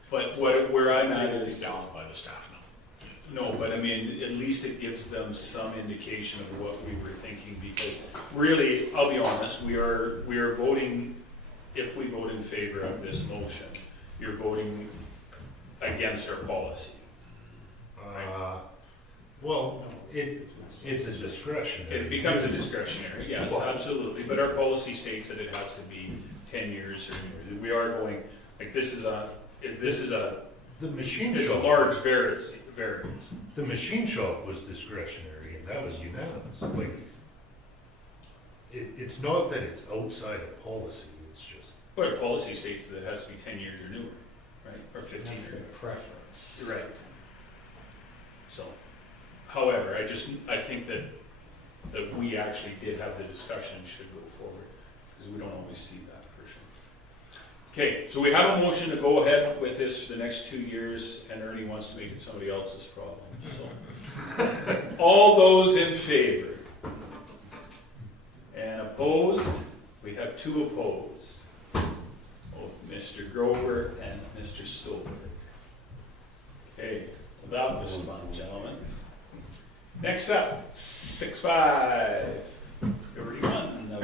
But where I'm at is, Bound by the staff now. no, but I mean, at least it gives them some indication of what we were thinking, because really, I'll be honest, we are voting, if we vote in favor of this motion, you're voting against our policy. Well, it's a discretionary. It becomes a discretionary, yes, absolutely, but our policy states that it has to be 10 years or more. We are going, like, this is a The machine it's a shop, large variance. the machine shop was discretionary, and that was unanimous, like, it's not that it's outside of policy, it's just. But our policy states that it has to be 10 years or newer, right, or 15 That's or the newer. preference. Right. So, however, I think that we actually did have the discussion should go forward, because we don't always see that for sure. Okay, so we have a motion to go ahead with this for the next 2 years, and Ernie wants to make it somebody else's problem, so. All those in favor? And opposed? We have 2 opposed. Both Mr. Grover and Mr. Stolberg. Okay, well, that was fun, gentlemen. Next up, 6-5, 31.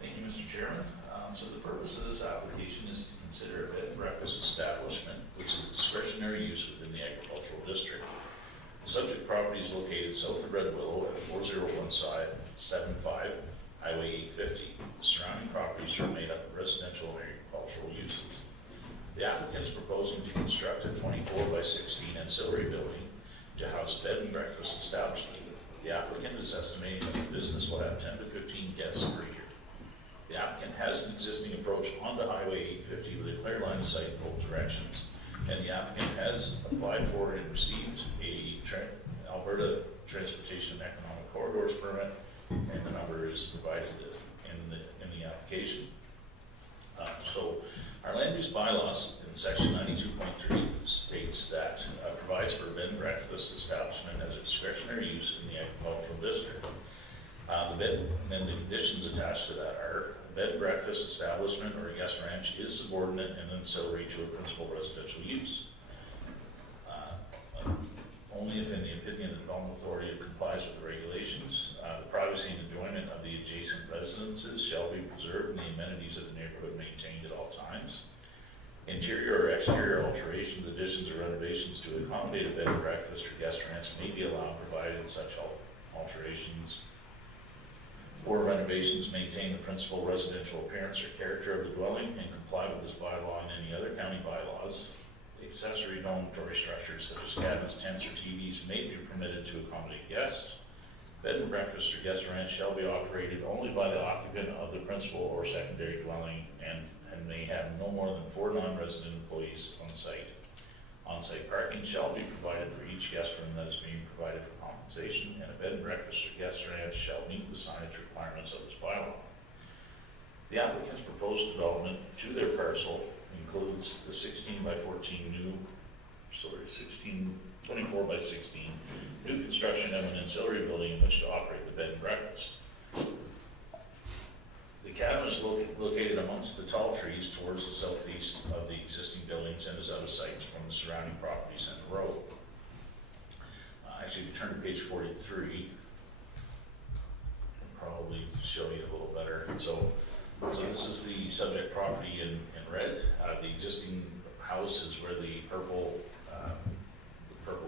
Thank you, Mr. Chairman. So the purpose of this application is to consider a bed and breakfast establishment, which is a discretionary use within the agricultural district. The subject property is located south of Red Willow at 40175 Highway 850. The surrounding properties are made up of residential and agricultural uses. The applicant is proposing to construct a 24 by 16 ancillary building to house a bed and breakfast establishment. The applicant is estimating that the business will have 10 to 15 guests per year. The applicant has an existing approach onto Highway 850 with a clear line of sight in both directions. And the applicant has applied for and received a Alberta Transportation and Economic Corridors permit, and the number is provided in the application. So our land use bylaws in section 92.3 states that provides for a bed and breakfast establishment as a discretionary use in the agricultural district. And the conditions attached to that are a bed and breakfast establishment or a guest ranch is subordinate and ancillary to a principal residential use. Only if in the opinion of the development authority it complies with the regulations, the privacy and enjoyment of the adjacent residences shall be preserved and the amenities of the neighborhood maintained at all times. Interior or exterior alterations, additions, or renovations to accommodate a bed and breakfast or guest ranch may be allowed provided such alterations or renovations maintain the principal residential appearance or character of the dwelling and comply with this bylaw and any other county bylaws. Accessory dormitory structures such as cabins, tents, or TVs may be permitted to accommodate guests. Bed and breakfast or guest ranch shall be operated only by the occupant of the principal or secondary dwelling and may have no more than 4 non-resident employees on site. On-site parking shall be provided for each guest room that is being provided for compensation, and a bed and breakfast or guest ranch shall meet the signage requirements of this bylaw. The applicant's proposed development to their parcel includes the 24 by 16 new construction of an ancillary building in which to operate the bed and breakfast. The cabin is located amongst the tall trees towards the southeast of the existing buildings and is out of sight from the surrounding properties and the road. Actually, if you turn to page 43, I'll probably show you a little better. So this is the subject property in red. The existing house is where the purple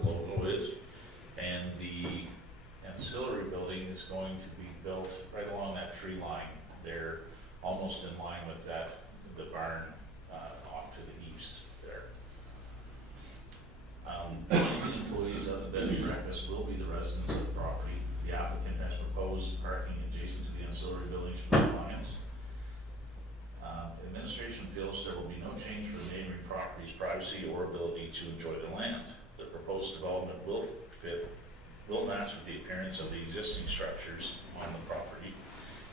logo is, and the ancillary building is going to be built right along that tree line. They're almost in line with the barn off to the east there. The employees of the bed and breakfast will be the residents of the property. The applicant has proposed parking adjacent to the ancillary buildings for the clients. Administration feels there will be no change for the neighboring property's privacy or ability to enjoy the land. The proposed development will match with the appearance of the existing structures on the property,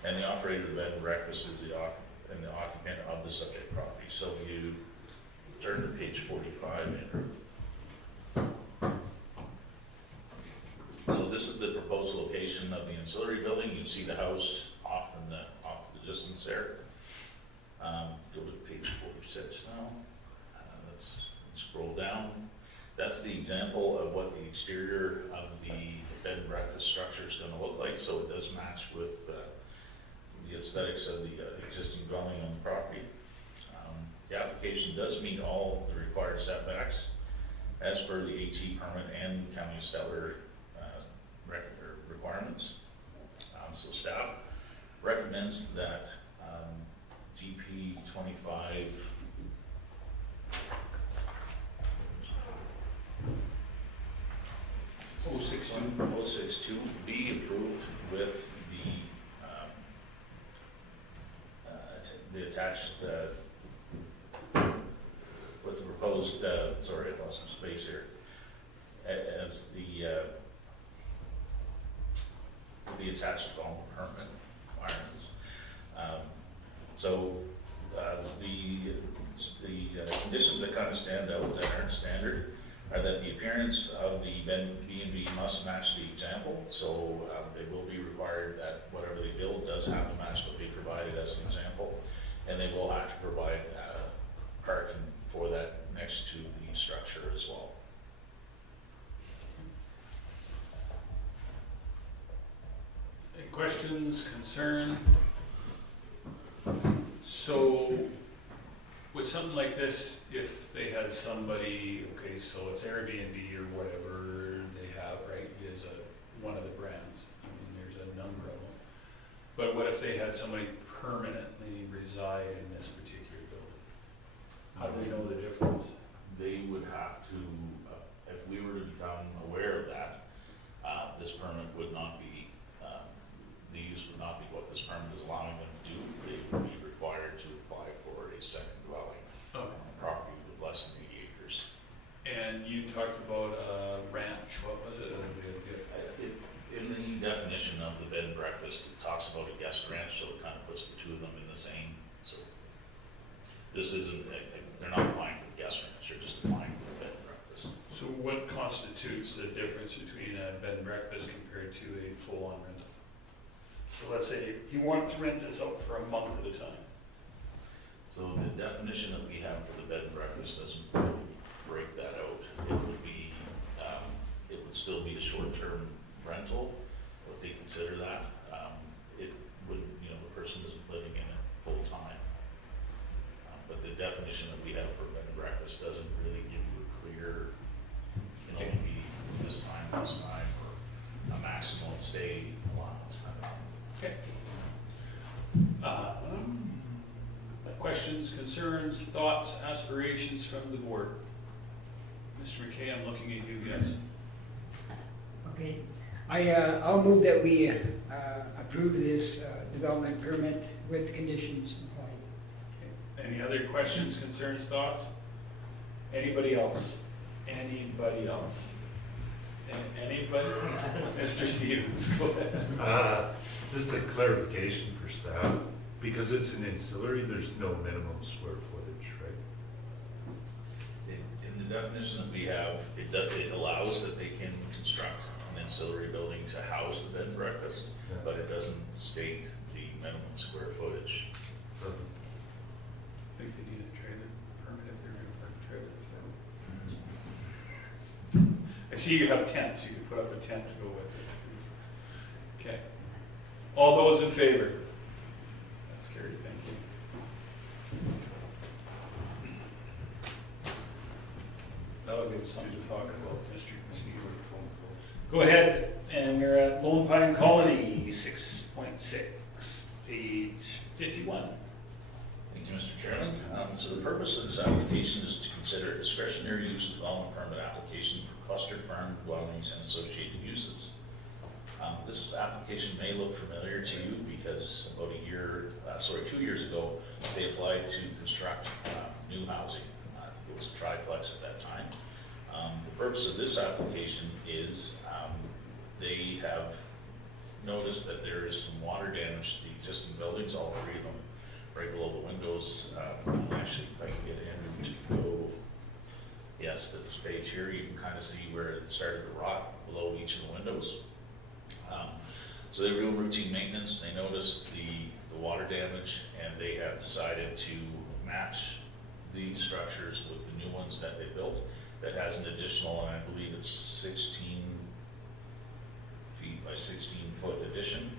and the operator of the bed and breakfast is the occupant of the subject property. So if you turn to page 45, Andrew. So this is the proposed location of the ancillary building. You see the house off in the, off to the distance there. Go to page 46 now. Let's scroll down. That's the example of what the exterior of the bed and breakfast structure is going to look like. So it does match with the aesthetics of the existing dwelling on the property. The application does meet all the required setbacks as per the AT permit and County of Stettler requirements. So staff recommends that DP 25 062 be approved with the attached with the proposed, sorry, I lost some space here, as the attached development permit requirements. So the conditions that kind of stand out that aren't standard are that the appearance of the B&B must match the example. So they will be required that whatever they build does have to match what they provided as an example, and they will have to provide parking for that next to the structure as well. Any questions, concern? So with something like this, if they had somebody, okay, so it's Airbnb or whatever they have, right, is one of the brands. I mean, there's a number of them. But what if they had somebody permanently reside in this particular building? How do we know the difference? They would have to, if we were to become aware of that, this permit would not be, the use would not be what this permit is allowing them to do. They would be required to apply for a second dwelling on a property with less than 80 acres. And you talked about a ranch, what was it? In the definition of the bed and breakfast, it talks about a guest ranch, so it kind of puts the two of them in the same. So this isn't, they're not applying for the guest ranch, they're just applying for the bed and breakfast. So what constitutes the difference between a bed and breakfast compared to a full-on rental? So let's say you want to rent this out for a month at a time. So the definition that we have for the bed and breakfast doesn't really break that out. It would be, it would still be a short-term rental, what they consider that. It would, you know, the person isn't living in it full-time. But the definition that we have for bed and breakfast doesn't really give you a clear, you know, maybe this time, or a maximum stay allowance kind of thing. Okay. Questions, concerns, thoughts, aspirations from the board? Mr. McKay, I'm looking at you, yes? Okay, I'll move that we approve this development permit with conditions applied. Okay. Any other questions, concerns, thoughts? Anybody else? Anybody else? Anybody? Mr. Stevens, go ahead. Just a clarification for staff, because it's an ancillary, there's no minimum square footage, right? In the definition that we have, it allows that they can construct an ancillary building to house the bed and breakfast, Yeah. but it doesn't state the minimum square footage. Perfect. I think they need a trailer permit if they're gonna park trailers there. I see you have tents, you could put up a tent to go with it. Okay. All those in favor? That's carried, thank you. That'll give us something to talk about, Mr. Go ahead, and we're at Lone Pine Colony, 6.6, page 51. Thank you, Mr. Chairman. So the purpose of this application is to consider a discretionary use development permit application for cluster farm dwellings and associated uses. This application may look familiar to you because about 2 years ago, they applied to construct new housing. I think it was a triplex at that time. The purpose of this application is they have noticed that there is some water damage to the existing buildings, all three of them, right below the windows. Actually, if I can get Andrew to go, yes, to this page here, you can kind of see where it started to rot below each of the windows. So So they were doing routine maintenance, they noticed the water damage, and they have decided to match the structures with the new ones that they built. That has an additional, and I believe it's 16 feet by 16 foot addition.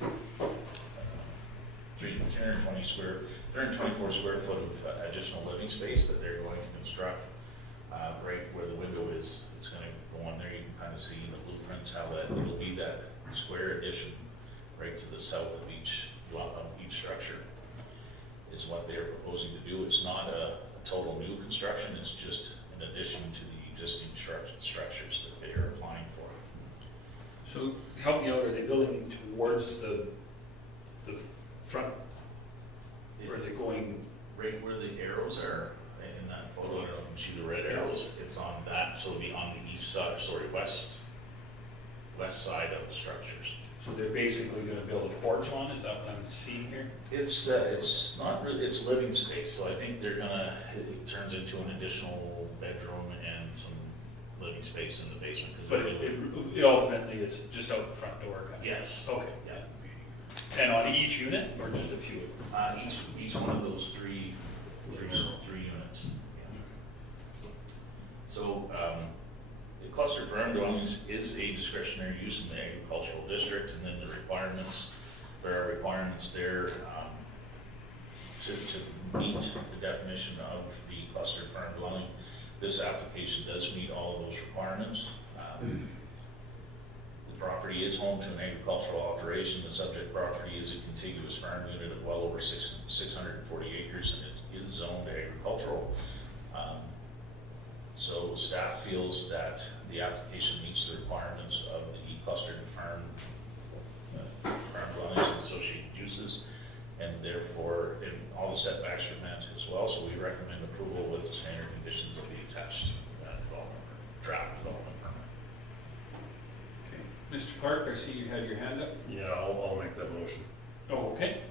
324 square foot of additional living space that they're going to construct. Right where the window is, it's going to go on there. You can kind of see in the blueprints how that, it'll be that square addition right to the south of each structure is what they're proposing to do. It's not a total new construction, it's just an addition to the existing structures that they are applying for. So help me out, are they building towards the front? Or are they going? Right where the arrows are in that photo, I don't know if you can see the red arrows, it's on that, so it'll be on the east side, west side of the structures. So they're basically gonna build a porch on, is that what I'm seeing here? It's not really, it's living space, so I think they're gonna, it turns into an additional bedroom and some living space in the basement. 'Cause But it ultimately, it's just out the front door kind of? Yes. Okay. Yeah. And on each unit, or just a few? Each one of those three units. So, the clustered farm dwellings is a discretionary use in the agricultural district, and then the requirements, there are requirements there, to meet the definition of the clustered farm dwelling. This application does meet all of those requirements. The property is home to an agricultural alteration. The subject property is a contiguous farm unit of well over 640 acres, and it is zoned agricultural. So staff feels that the application meets the requirements of the clustered farm dwellings and associated uses, and therefore all the setbacks are met as well. So we recommend approval with the standard conditions of the attached draft development permit. Okay. Mr. Clark, I see you had your hand up. Yeah, I'll make that motion. Oh, okay.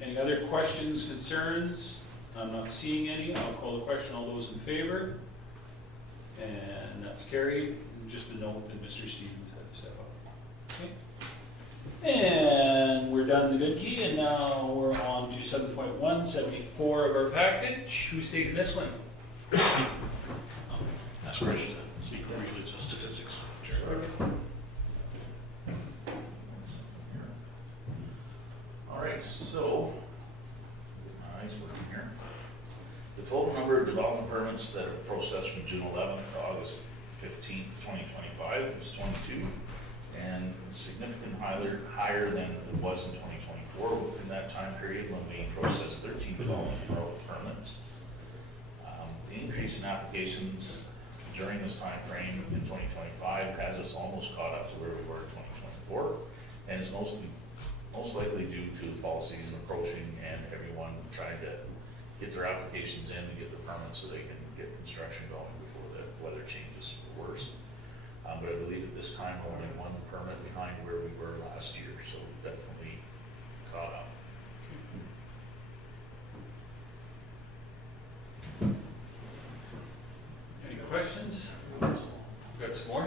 Any other questions, concerns? I'm not seeing any. I'll call the question. All those in favor? And that's carried. And just a note that Mr. Stevens had to step up. Okay. And we're done the good key, and now we're on to 7.1, 74 of our package. Who's taking this one? That's great. Speak briefly to statistics. Okay. All right, so, nice working here. The total number of development permits that are processed from June 11th to August 15th, 2025 is 22, and significantly higher than it was in 2024 within that time period when we processed 13 development permits. The increase in applications during this time frame in 2025 has us almost caught up to where we were in 2024, and is most likely due to the fall season approaching and everyone trying to get their applications in and get the permits so they can get construction going before the weather changes for worse. But I believe at this time we're only one permit behind where we were last year, so we've definitely caught up. Any questions? Got some more?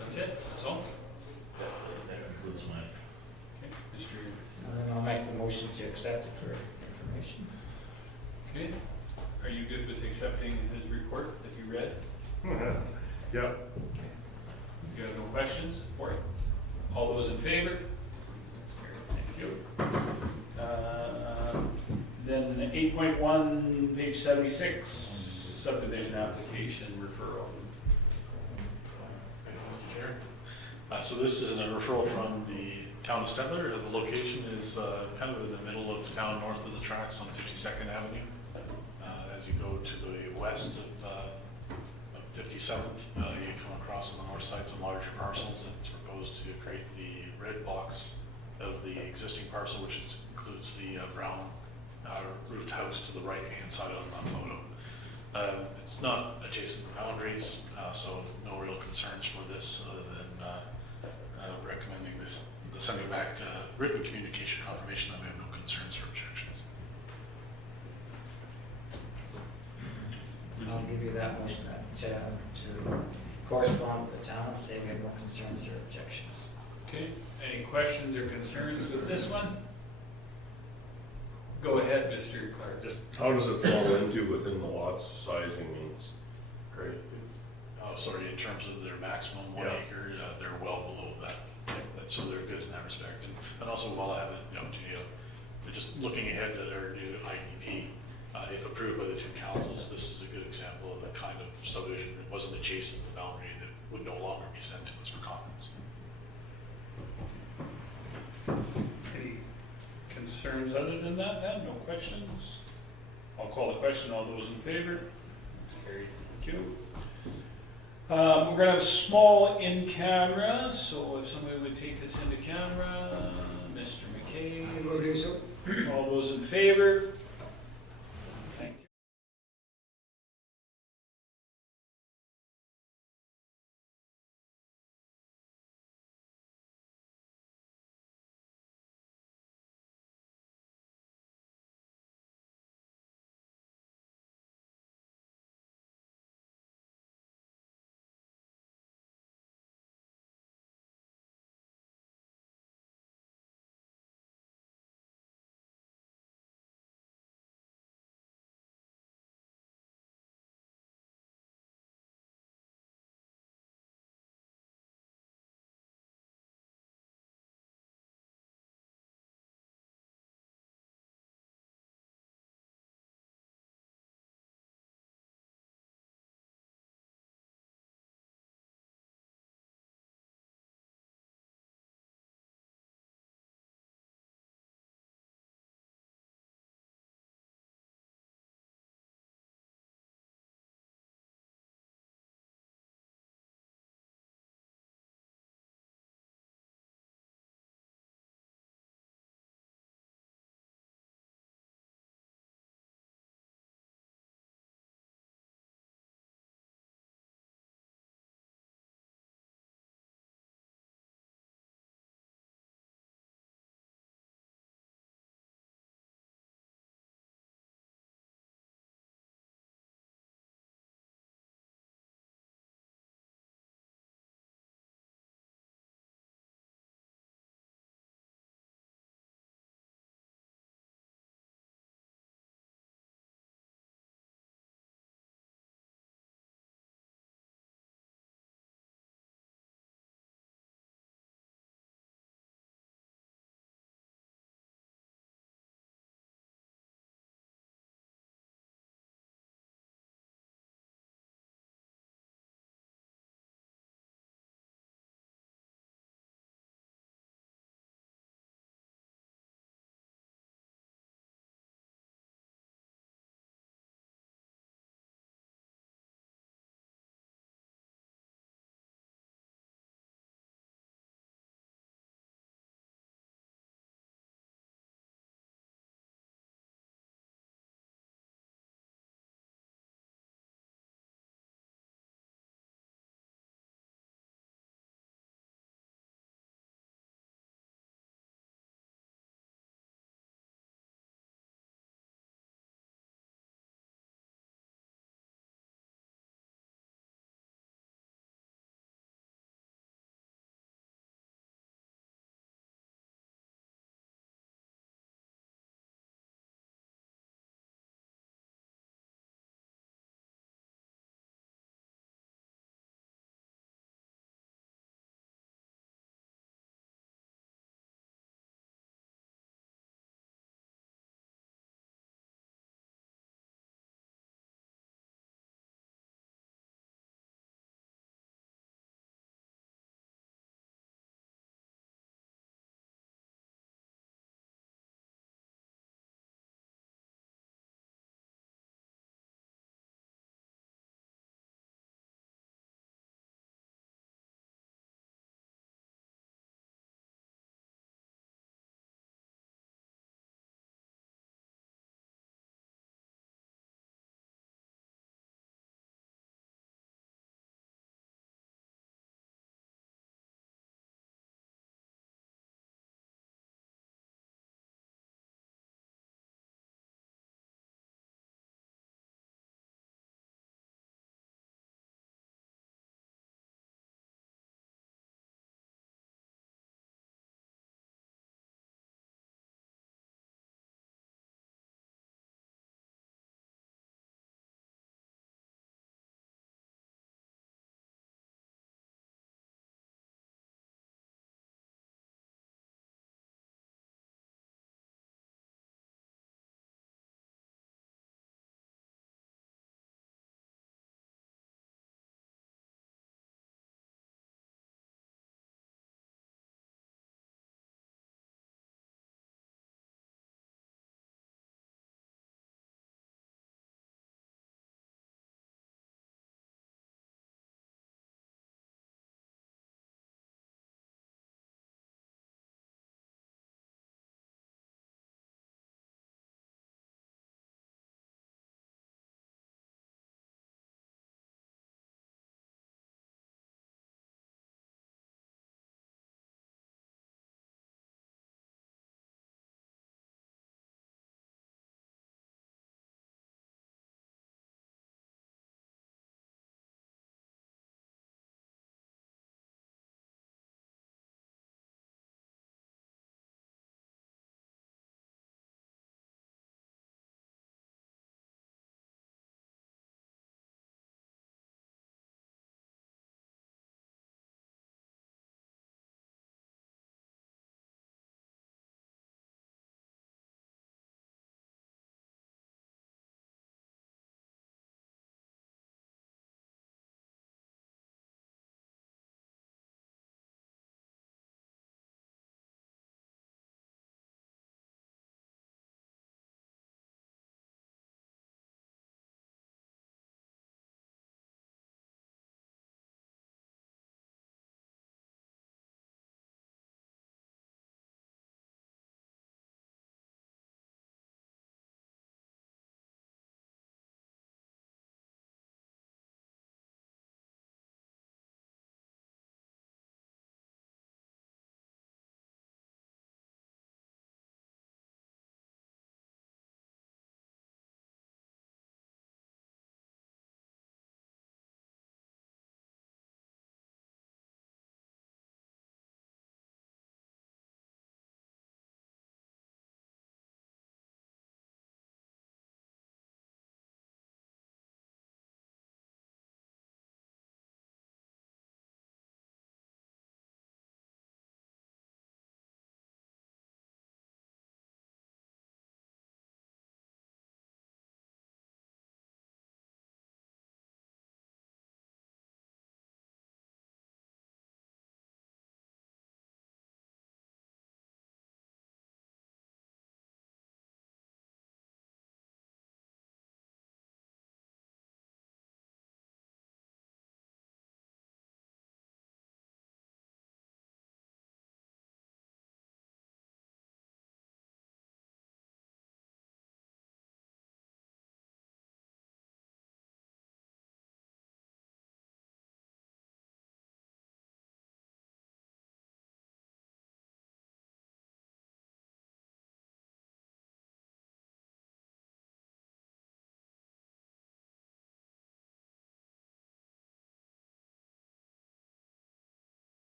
That's it? That's all? That concludes my Okay. Mr. And then I'll make the motion to accept it for information. Okay. Are you good with accepting his report that you read? Yeah. You have no questions for it? All those in favor? Thank you. Then 8.1, page 76, subdivision application referral. Thank you, Mr. Chair. So this is a referral from the town of Stettler. The location is kind of in the middle of town, north of the tracks on 52nd Avenue. As you go to the west of 57th, you come across on the north side some larger parcels. It's proposed to create the red box of the existing parcel, which includes the brown roofed house to the right-hand side on that photo. It's not adjacent to boundaries, so no real concerns for this other than recommending the sending back written communication confirmation that we have no concerns or objections. And I'll give you that motion to correspond with the town and say we have no concerns or objections. Okay, any questions or concerns with this one? Go ahead, Mr. Clark. Just, how does it fall into within the lot sizing means? Great. Oh, sorry, in terms of their maximum 1 Yeah. acre, they're well below that. So they're good in that respect. And also, while I have the opportunity of just looking ahead to their new IDP, if approved by the two councils, this is a good example of the kind of subdivision that wasn't adjacent to the boundary that would no longer be sent to us for comments. Any concerns other than that, then? No questions? I'll call the question. All those in favor? That's carried. Thank you. We're gonna have small in camera, so if somebody would take us into camera, Mr. McKay. I will do so. All those in favor?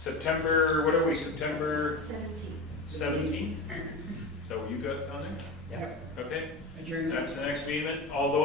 September, what are we, September 17. 17th? Is that what you got on there? Yeah. Okay, Adjournment. that's the next meeting. All those